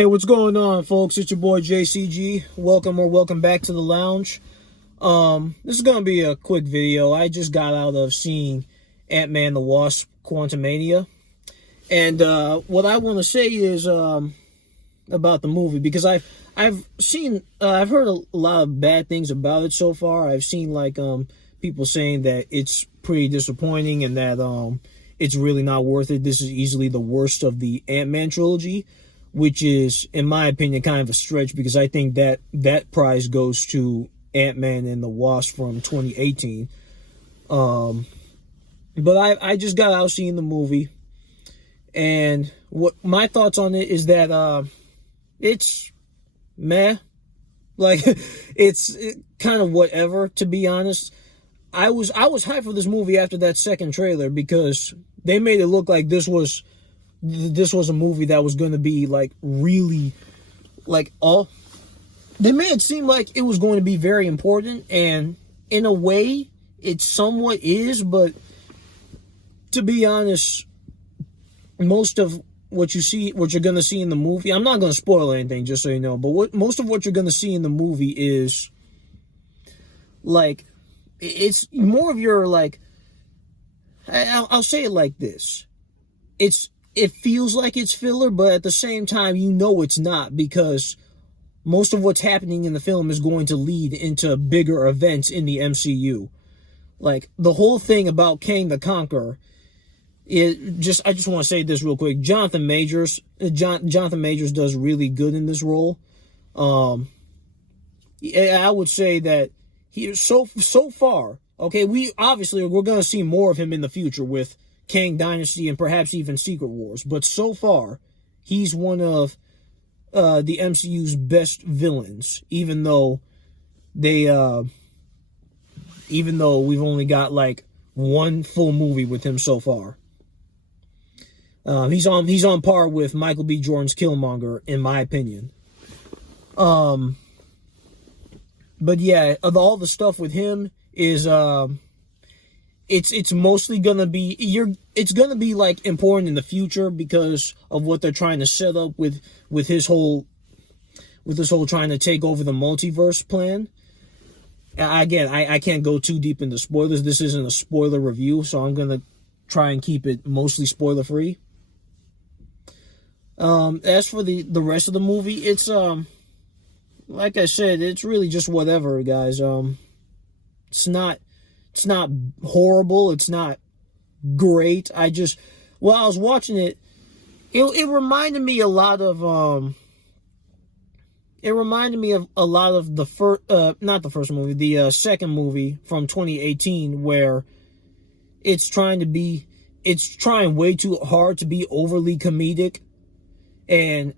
Hey, what's going on, folks? It's your boy JCG. Welcome back to the lounge. This is gonna be a quick video. I just got out of seeing Ant-Man the Wasp: Quantumania, and what I want to say is about the movie, because I've heard a lot of bad things about it so far. I've seen people saying that it's pretty disappointing and that it's really not worth it. This is easily the worst of the Ant-Man trilogy, which is, in my opinion, kind of a stretch, because I think that prize goes to Ant-Man and the Wasp from 2018. But I just got out seeing the movie, and what my thoughts on it is that it's meh. Like, it's kind of whatever, to be honest. I was hyped for this movie after that second trailer, because they made it look like this was a movie that was going to be really they made it seem like it was going to be very important, and in a way it somewhat is, but to be honest, most of what you're going to see in the movie, I'm not going to spoil anything, just so you know, but most of what you're going to see in the movie is it's more of your I'll say it like this. It feels like it's filler, but at the same time, you know it's not, because most of what's happening in the film is going to lead into bigger events in the MCU. Like, the whole thing about Kang the Conqueror, I just want to say this real quick. Jonathan Majors does really good in this role. I would say that he so far, okay, we're going to see more of him in the future with Kang Dynasty and perhaps even Secret Wars, but so far he's one of the MCU's best villains, even though we've only got one full movie with him so far. He's on par with Michael B. Jordan's Killmonger, in my opinion. But yeah, all the stuff with him is it's mostly gonna be important in the future, because of what they're trying to set up with this whole trying to take over the multiverse plan. Again, I can't go too deep into spoilers. This isn't a spoiler review, so I'm gonna try and keep it mostly spoiler free. As for the rest of the movie, it's like I said, it's really just whatever, guys. It's not horrible. It's not great. While I was watching it, it reminded me a lot of the first, not the first movie, the second movie from 2018, where it's trying way too hard to be overly comedic, and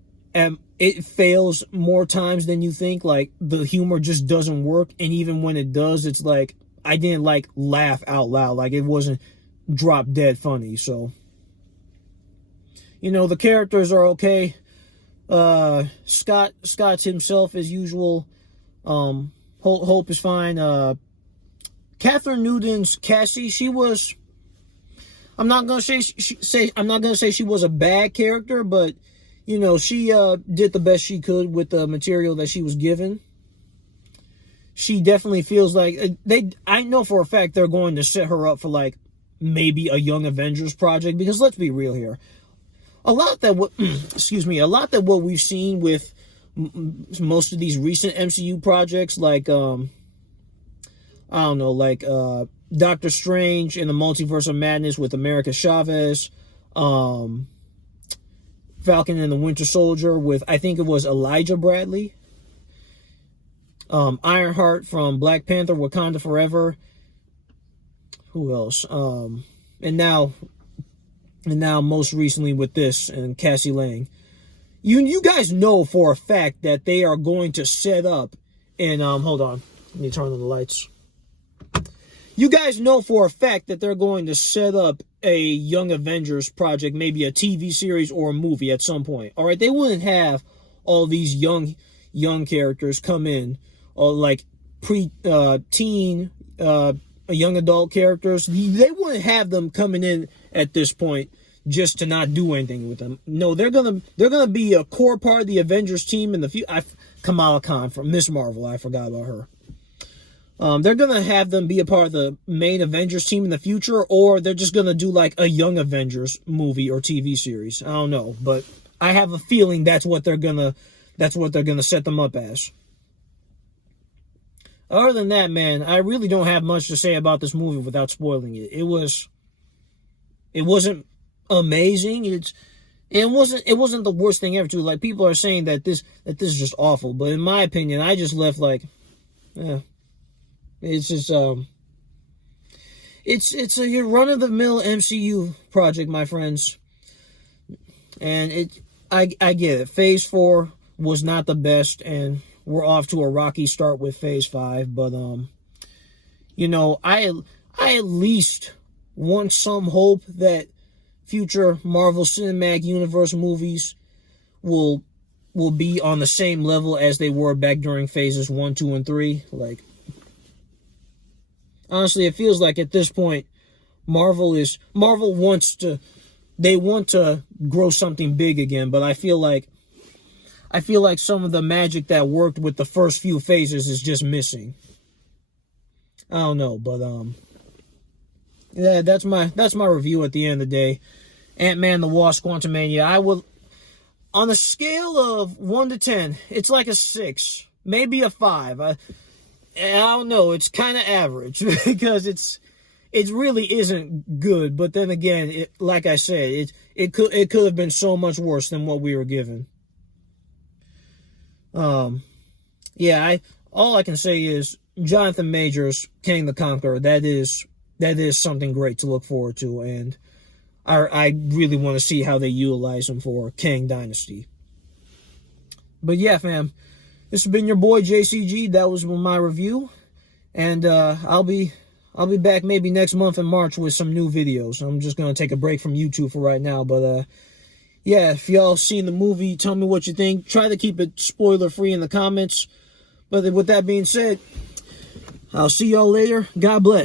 it fails more times than you think. Like, the humor just doesn't work, and even when it does, it's like, I didn't laugh out loud. Like, it wasn't drop dead funny. So, the characters are okay. Scott's himself as usual. Hope is fine. Catherine Newton's Cassie, she was, I'm not gonna say she was a bad character, but she did the best she could with the material that she was given. She definitely feels like I know for a fact they're going to set her up for maybe a Young Avengers project, because let's be real here. A lot that what we've seen with most of these recent MCU projects, Doctor Strange in the Multiverse of Madness with America Chavez, Falcon and the Winter Soldier with, I think it was Elijah Bradley, Ironheart from Black Panther, Wakanda Forever. Who else? And now most recently with this, and Cassie Lang. You guys know for a fact that they are going to set up hold on, let me turn on the lights. You guys know for a fact that they're going to set up a Young Avengers project, maybe a TV series or a movie at some point. All right, they wouldn't have all these young characters come in, or teen, young adult characters. They wouldn't have them coming in at this point just to not do anything with them. No, they're gonna be a core part of the Avengers team in the future. Kamala Khan from Miss Marvel, I forgot about her. They're gonna have them be a part of the main Avengers team in the future, or they're just gonna do like a Young Avengers movie or TV series. I don't know, but I have a feeling that's what they're gonna set them up as. Other than that, man, I really don't have much to say about this movie without spoiling it. It wasn't amazing. It wasn't the worst thing ever too. Like, people are saying that this is just awful, but in my opinion, I just left like, yeah, it's just it's a run of the mill MCU project, my friends, and I get it. Phase 4 was not the best, and we're off to a rocky start with Phase 5, but you know, I at least want some hope that future Marvel Cinematic Universe movies will be on the same level as they were back during phases 1, 2, and 3. Like, honestly, it feels like at this point, Marvel wants to grow something big again, but I feel like some of the magic that worked with the first few phases is just missing. I don't know, but yeah, that's my review at the end of the day. Ant-Man the Wasp: Quantumania. I will, on a scale of 1 to 10, it's like a 6, maybe a 5. I don't know. It's kind of average because it really isn't good. But then again, like I said, it could have been so much worse than what we were given. Yeah, all I can say is Jonathan Majors, Kang the Conqueror. That is something great to look forward to, and I really want to see how they utilize him for Kang Dynasty. But yeah, fam, this has been your boy JCG. That was my review, and I'll be back maybe next month in March with some new videos. I'm just gonna take a break from YouTube for right now, but yeah, if y'all seen the movie, tell me what you think. Try to keep it spoiler-free in the comments. But with that being said, I'll see y'all later. God bless.